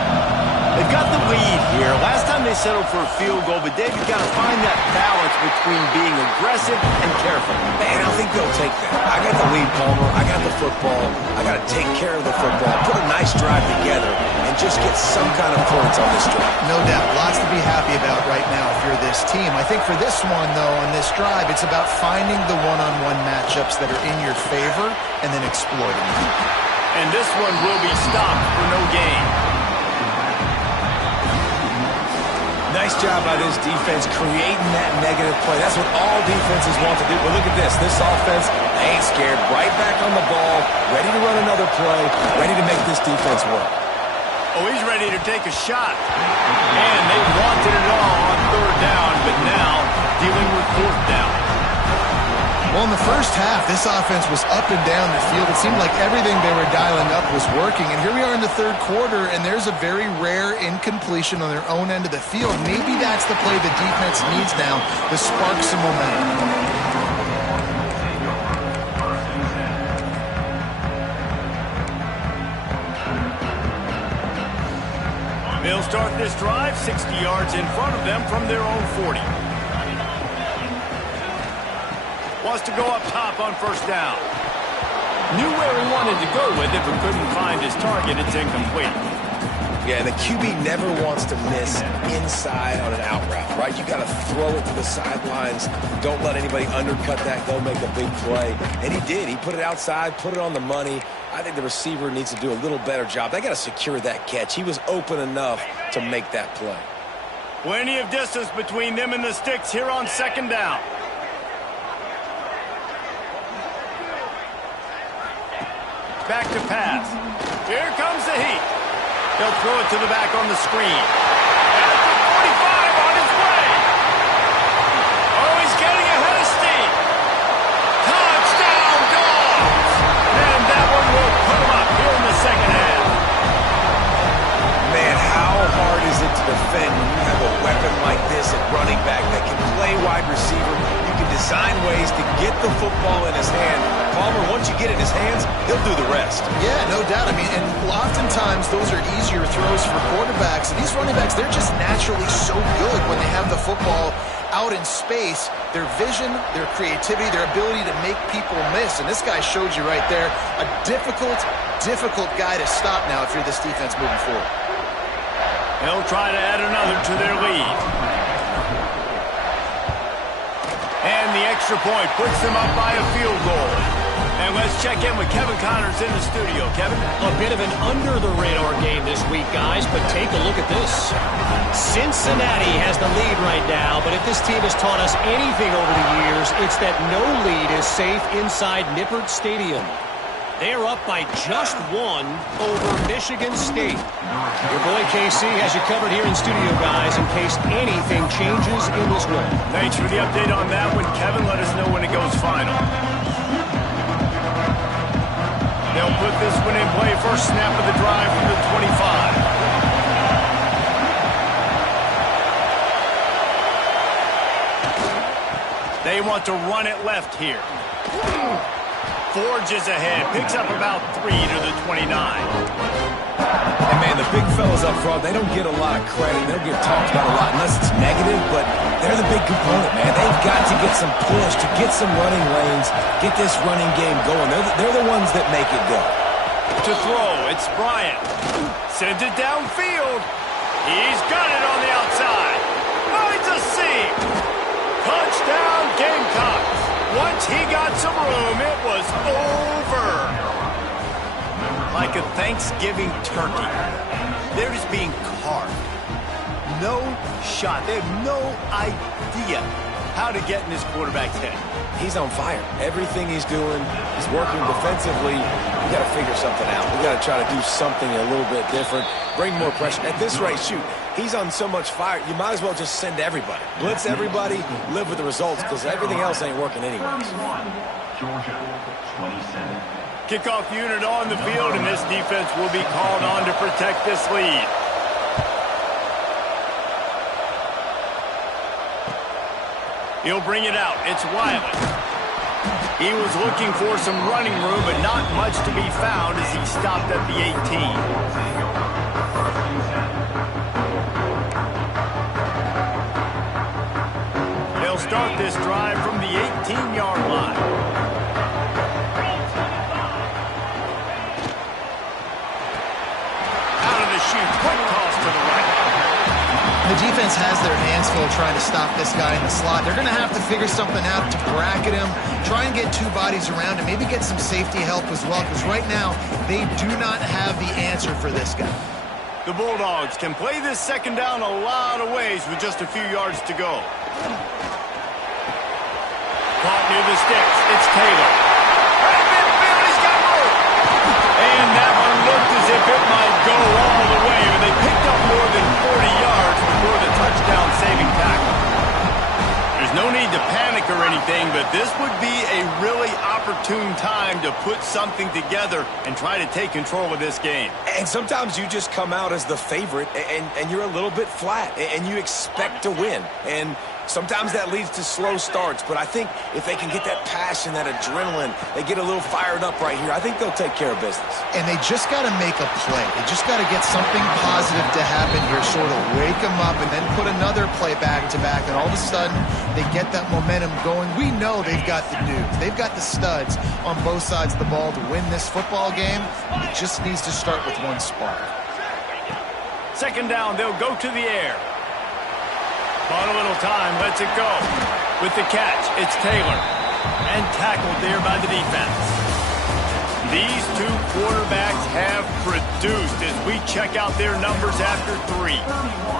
They've got the lead here. Last time they settled for a field goal, but Dave, you've got to find that balance between being aggressive and careful. Man, I think they'll take that. I got the lead, Palmer. I got the football. I got to take care of the football, put a nice drive together, and just get some kind of points on this drive. No doubt. Lots to be happy about right now if you're this team. I think for this one, though, on this drive, it's about finding the one-on-one matchups that are in your favor and then exploiting them. And this one will be stopped for no gain. Nice job by this defense creating that negative play. That's what all defenses want to do. But look at this. This offense, they ain't scared. Right back on the ball, ready to run another play, ready to make this defense work. Oh, he's ready to take a shot. And they wanted it all on 3rd down, but now dealing with 4th down. Well, in the first half, this offense was up and down the field. It seemed like everything they were dialing up was working. And here we are in the 3rd quarter, and there's a very rare incompletion on their own end of the field. Maybe that's the play the defense needs now to spark some momentum. They'll start this drive 60 yards in front of them from their own 40. Wants to go up top on first down. Knew where he wanted to go with it, but couldn't find his target. It's incomplete. Yeah, and the QB never wants to miss inside on an out route, right? You got to throw it to the sidelines. Don't let anybody undercut that. Go make a big play. And he did. He put it outside, put it on the money. I think the receiver needs to do a little better job. They got to secure that catch. He was open enough to make that play. Plenty of distance between them and the sticks here on second down. Back to pass. Here comes the heat. He'll throw it to the back on the screen. At the 45 on his way. Oh, he's getting ahead of steam. Touchdown, Dogs! And that one will put him up here in the second half. Man, how hard is it to defend when you have a weapon like this at running back that can play wide receiver? You can design ways to get the football in his hand. Palmer, once you get it in his hands, he'll do the rest. Yeah, no doubt. I mean, and oftentimes those are easier throws for quarterbacks. And these running backs, they're just naturally so good when they have the football out in space. Their vision, their creativity, their ability to make people miss. And this guy showed you right there, a difficult guy to stop now if you're this defense moving forward. They'll try to add another to their lead. And the extra point puts them up by a field goal. And let's check in with Kevin Connors in the studio. Kevin? A bit of an under-the-radar game this week, guys, but take a look at this. Cincinnati has the lead right now, but if this team has taught us anything over the years, it's that no lead is safe inside Nippert Stadium. They're up by just one over Michigan State. Your boy KC has you covered here in studio, guys, in case anything changes in this one. Thanks for the update on that one, Kevin. Let us know when it goes final. They'll put this one in play. First snap of the drive from the 25. They want to run it left here. Forges ahead, picks up about 3 to the 29. And man, the big fellas up front, they don't get a lot of credit. They don't get talked about a lot unless it's negative, but they're the big component, man. They've got to get some push, to get some running lanes, get this running game going. They're the ones that make it go. To throw, it's Bryant. Sends it downfield. He's got it on the outside. Finds a seam. Touchdown, Gamecocks. Once he got some room, it was over. Like a Thanksgiving turkey, they're just being carved. No shot. They have no idea how to get in this quarterback's head. He's on fire. Everything he's doing, he's working defensively. We got to figure something out. We got to try to do something a little bit different, bring more pressure. At this rate, shoot, he's on so much fire, you might as well just send everybody. Blitz everybody, live with the results, because everything else ain't working anyways. Georgia, 27. Kickoff unit on the field, and this defense will be called on to protect this lead. He'll bring it out. It's Wiley. He was looking for some running room, but not much to be found as he stopped at the 18. They'll start this drive from the 18-yard line. Out of the chute, quick toss to the right. The defense has their hands full trying to stop this guy in the slot. They're going to have to figure something out to bracket him, try and get two bodies around him, maybe get some safety help as well, because right now they do not have the answer for this guy. The Bulldogs can play this second down a lot of ways with just a few yards to go. Caught near the sticks. It's Taylor. Right midfield, he's got room. And that one looked as if it might go all the way, but they picked up more than 40 yards before the touchdown-saving tackle. There's no need to panic or anything, but this would be a really opportune time to put something together and try to take control of this game. And sometimes you just come out as the favorite, and you're a little bit flat, and you expect to win. And sometimes that leads to slow starts, but I think if they can get that passion, that adrenaline, they get a little fired up right here, I think they'll take care of business. And they just got to make a play. They just got to get something positive to happen here, sort of wake them up, and then put another play back-to-back, and all of a sudden they get that momentum going. We know they've got the dudes. They've got the studs on both sides of the ball to win this football game. It just needs to start with one spark. Second down, they'll go to the air. Bought a little time, lets it go. With the catch, it's Taylor. And tackled there by the defense. These two quarterbacks have produced as we check out their numbers after 3.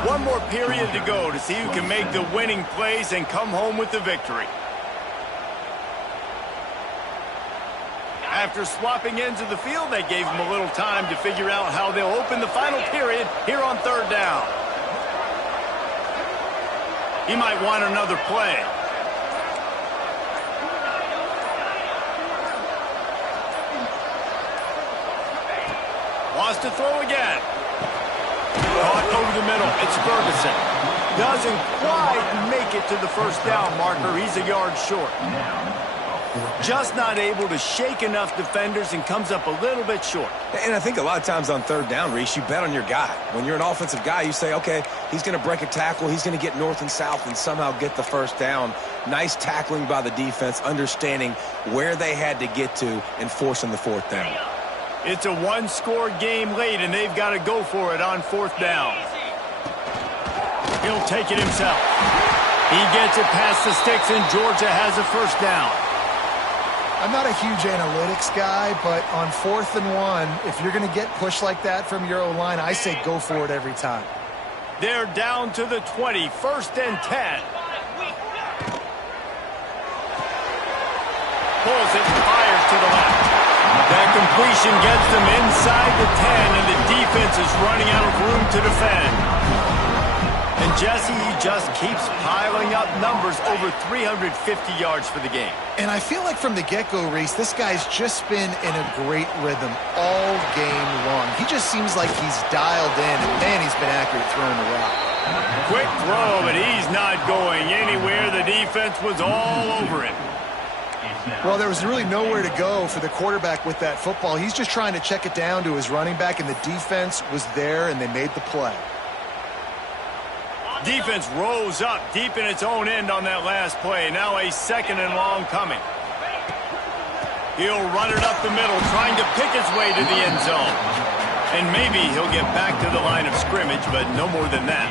One more period to go to see who can make the winning plays and come home with the victory. After swapping ends of the field, that gave them a little time to figure out how they'll open the final period here on third down. He might want another play. Wants to throw again. Caught over the middle. It's Ferguson. Doesn't quite make it to the first down marker. He's a yard short. Just not able to shake enough defenders and comes up a little bit short. And I think a lot of times on third down, Reese, you bet on your guy. When you're an offensive guy, you say, okay, he's going to break a tackle, he's going to get north and south and somehow get the first down. Nice tackling by the defense, understanding where they had to get to and forcing the fourth down. It's a one-score game late, and they've got to go for it on fourth down. He'll take it himself. He gets it past the sticks, and Georgia has a first down. I'm not a huge analytics guy, but on 4th and 1, if you're going to get pushed like that from your O-line, I say go for it every time. They're down to the 20, 1st and 10. Pulls it, fires to the left. That completion gets them inside the 10, and the defense is running out of room to defend. And Jesse, he just keeps piling up numbers, over 350 yards for the game. And I feel like from the get-go, Reese, this guy's just been in a great rhythm all game long. He just seems like he's dialed in, and man, he's been accurate throwing the rock. Quick throw, but he's not going anywhere. The defense was all over him. Well, there was really nowhere to go for the quarterback with that football. He's just trying to check it down to his running back, and the defense was there, and they made the play. Defense rose up deep in its own end on that last play. Now a 2nd and long coming. He'll run it up the middle, trying to pick his way to the end zone. And maybe he'll get back to the line of scrimmage, but no more than that.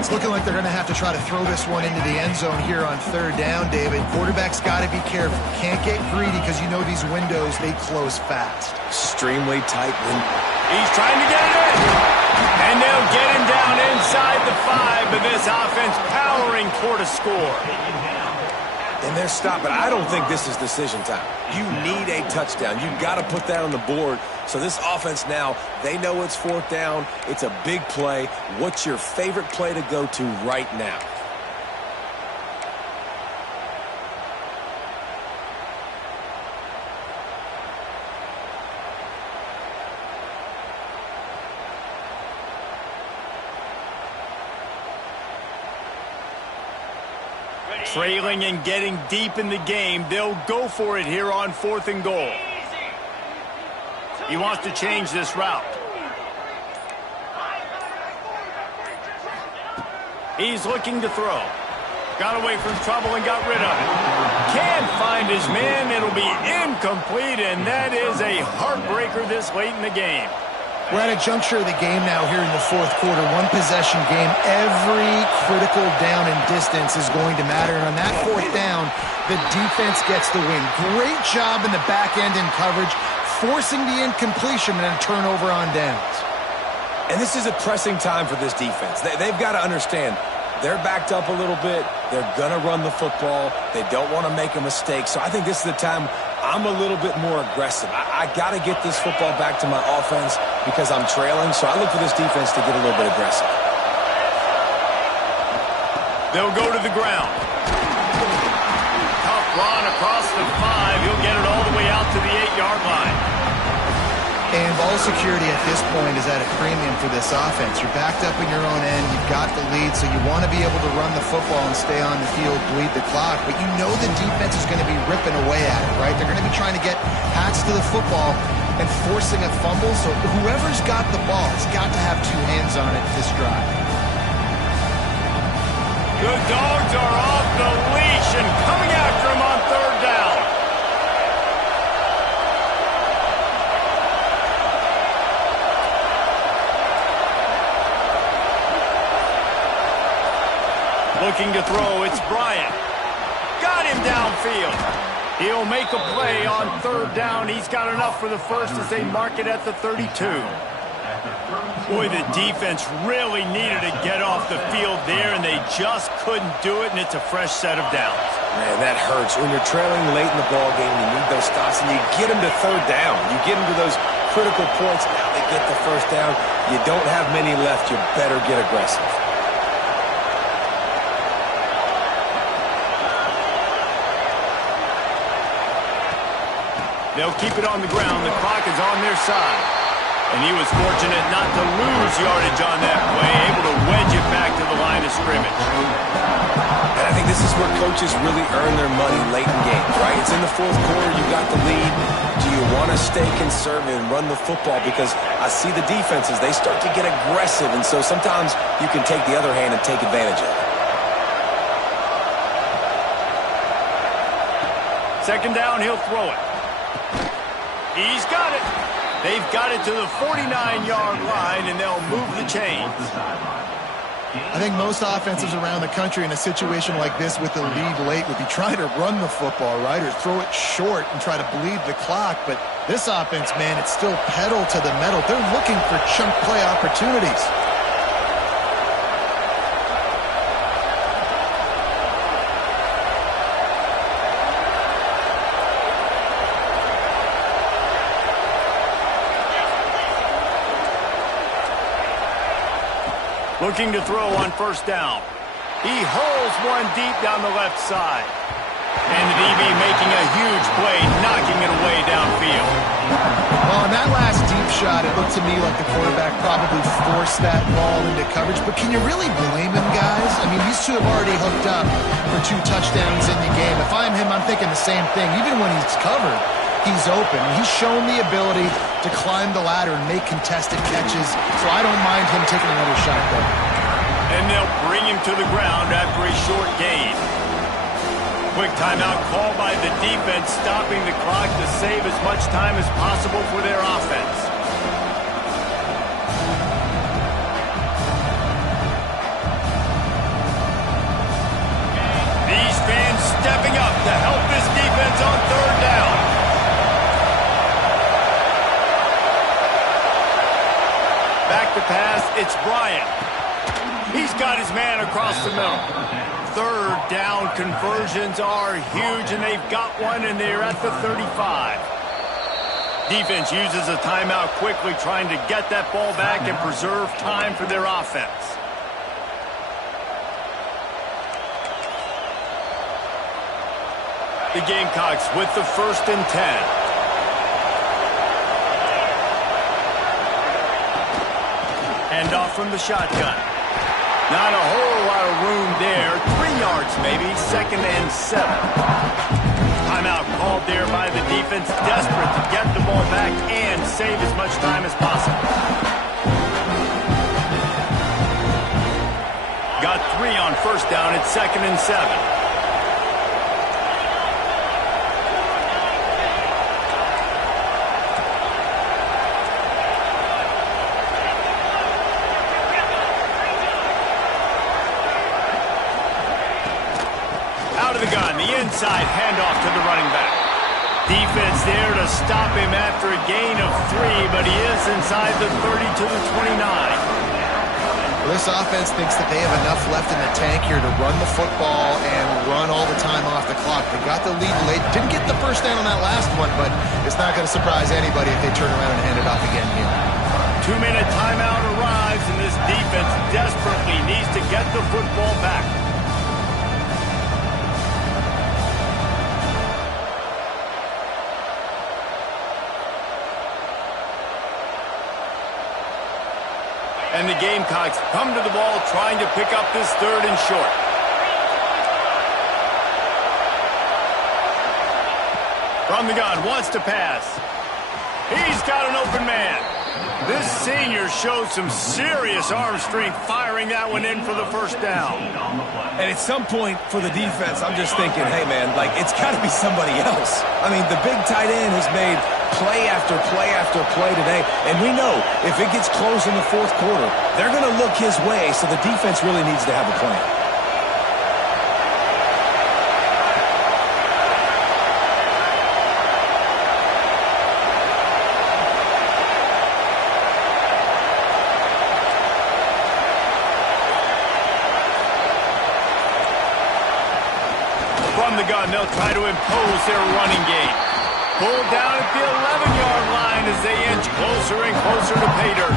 It's looking like they're going to have to try to throw this one into the end zone here on third down, David. Quarterback's got to be careful. Can't get greedy because you know these windows, they close fast. Extremely tight window. He's trying to get it in. And they'll get him down inside the 5, but this offense powering toward a score. And they're stopping. I don't think this is decision time. You need a touchdown. You've got to put that on the board. So this offense now, they know it's 4th down. It's a big play. What's your favorite play to go to right now? Trailing and getting deep in the game, they'll go for it here on 4th and goal. He wants to change this route. He's looking to throw. Got away from trouble and got rid of it. Can't find his man. It'll be incomplete, and that is a heartbreaker this late in the game. We're at a juncture of the game now here in the 4th quarter. One possession game. Every critical down and distance is going to matter. And on that 4th down, the defense gets the win. Great job in the back end in coverage, forcing the incompletion and a turnover on downs. And this is a pressing time for this defense. They've got to understand they're backed up a little bit. They're going to run the football. They don't want to make a mistake. So I think this is the time I'm a little bit more aggressive. I got to get this football back to my offense because I'm trailing. So I look for this defense to get a little bit aggressive. They'll go to the ground. Tough run across the 5. He'll get it all the way out to the 8-yard line. And ball security at this point is at a premium for this offense. You're backed up in your own end. You've got the lead, so you want to be able to run the football and stay on the field, bleed the clock. But you know the defense is going to be ripping away at it, right? They're going to be trying to get hats to the football and forcing a fumble. So whoever's got the ball has got to have 2 hands on it this drive. The Dogs are off the leash and coming after him on third down. Looking to throw, it's Bryant. Got him downfield. He'll make a play on third down. He's got enough for the first as they mark it at the 32. Boy, the defense really needed to get off the field there, and they just couldn't do it, and it's a fresh set of downs. Man, that hurts. When you're trailing late in the ball game, you need those stops, and you get them to third down. You get them to those critical points. Now they get the first down. You don't have many left. You better get aggressive. They'll keep it on the ground. The clock is on their side. And he was fortunate not to lose yardage on that play, able to wedge it back to the line of scrimmage. And I think this is where coaches really earn their money late in games, right? It's in the fourth quarter. You got the lead. Do you want to stay conservative and run the football? Because I see the defenses, they start to get aggressive, and so sometimes you can take the other hand and take advantage of it. Second down, he'll throw it. He's got it. They've got it to the 49-yard line, and they'll move the chains. I think most offenses around the country in a situation like this with the lead late would be trying to run the football, right, or throw it short and try to bleed the clock. But this offense, man, it's still pedal to the metal. They're looking for chunk play opportunities. Looking to throw on first down. He hurls one deep down the left side. And the DB making a huge play, knocking it away downfield. Well, on that last deep shot, it looked to me like the quarterback probably forced that ball into coverage. But can you really blame him, guys? I mean, these two have already hooked up for 2 touchdowns in the game. If I'm him, I'm thinking the same thing. Even when he's covered, he's open. He's shown the ability to climb the ladder and make contested catches, so I don't mind him taking another shot there. And they'll bring him to the ground after a short gain. Quick timeout called by the defense, stopping the clock to save as much time as possible for their offense. These fans stepping up to help this defense on third down. Back to pass, it's Bryant. He's got his man across the middle. Third down conversions are huge, and they've got one, and they're at the 35. Defense uses a timeout quickly, trying to get that ball back and preserve time for their offense. The Gamecocks with the 1st and 10. Handoff from the shotgun. Not a whole lot of room there. 3 yards maybe. 2nd and 7. Timeout called there by the defense. Desperate to get the ball back and save as much time as possible. Got 3 on first down at 2nd and 7. Inside handoff to the running back. Defense there to stop him after a gain of 3, but he is inside the 30 to the 29. Well, this offense thinks that they have enough left in the tank here to run the football and run all the time off the clock. They got the lead late. Didn't get the first down on that last one, but it's not going to surprise anybody if they turn around and hand it off again here. 2-minute timeout arrives, and this defense desperately needs to get the football back. And the Gamecocks come to the ball trying to pick up this 3rd and short. From the gun, wants to pass. He's got an open man. This senior showed some serious arm strength firing that one in for the first down. And at some point for the defense, I'm just thinking, hey, man, like, it's got to be somebody else. I mean, the big tight end has made play after play after play today. And we know if it gets close in the 4th quarter, they're going to look his way, so the defense really needs to have a plan. from the gun. They'll try to impose their running game. Pulled down at the 11-yard line as they inch closer and closer to pay dirt.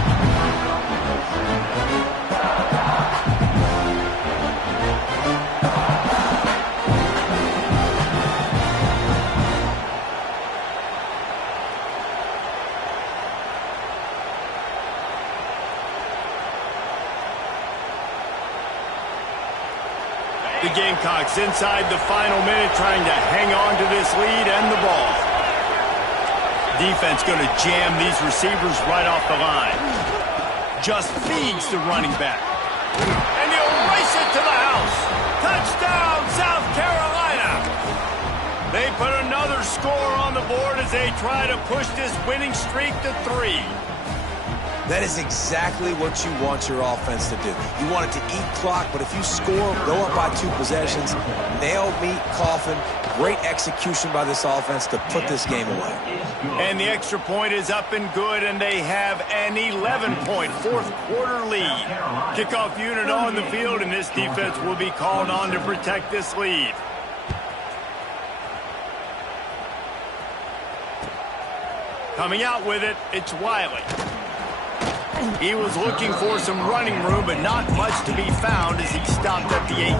The Gamecocks inside the final minute trying to hang on to this lead and the ball. Defense going to jam these receivers right off the line. Just feeds the running back. And he'll race it to the house. Touchdown, South Carolina. They put another score on the board as they try to push this winning streak to 3. That is exactly what you want your offense to do. You want it to eat clock, but if you score, go up by 2 possessions, nail, meat, coffin, great execution by this offense to put this game away. And the extra point is up and good, and they have an 11-point fourth-quarter lead. Kickoff unit on the field, and this defense will be called on to protect this lead. Coming out with it, it's Wiley. He was looking for some running room, but not much to be found as he stopped at the 18.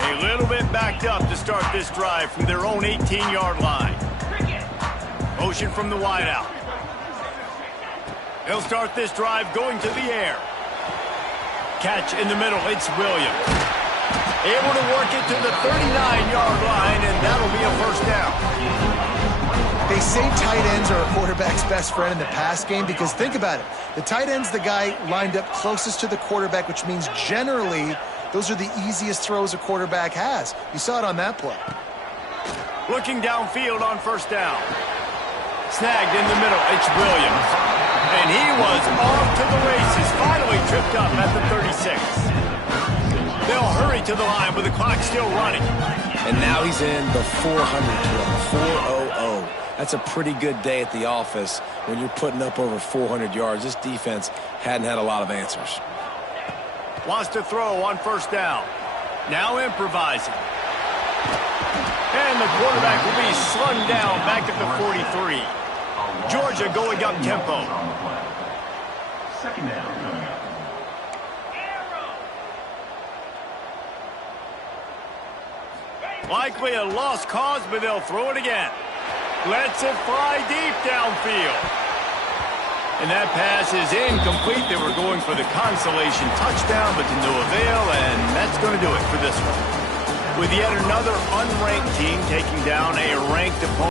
A little bit backed up to start this drive from their own 18-yard line. Motion from the wideout. They'll start this drive going to the air. Catch in the middle, it's Williams. Able to work it to the 39-yard line, and that'll be a first down. They say tight ends are a quarterback's best friend in the pass game because think about it. The tight end's the guy lined up closest to the quarterback, which means generally those are the easiest throws a quarterback has. You saw it on that play. Looking downfield on first down. Snagged in the middle, it's Williams. And he was off to the races, finally tripped up at the 36. They'll hurry to the line with the clock still running. And now he's in the 400 club, 400. That's a pretty good day at the office when you're putting up over 400 yards. This defense hadn't had a lot of answers. Wants to throw on first down. Now improvising. And the quarterback will be slung down back at the 43. Georgia going up tempo. Second down coming up. Likely a lost cause, but they'll throw it again. Lets it fly deep downfield. And that pass is incomplete. They were going for the consolation touchdown, but to no avail, and that's going to do it for this one. With yet another unranked team taking down a ranked opponent.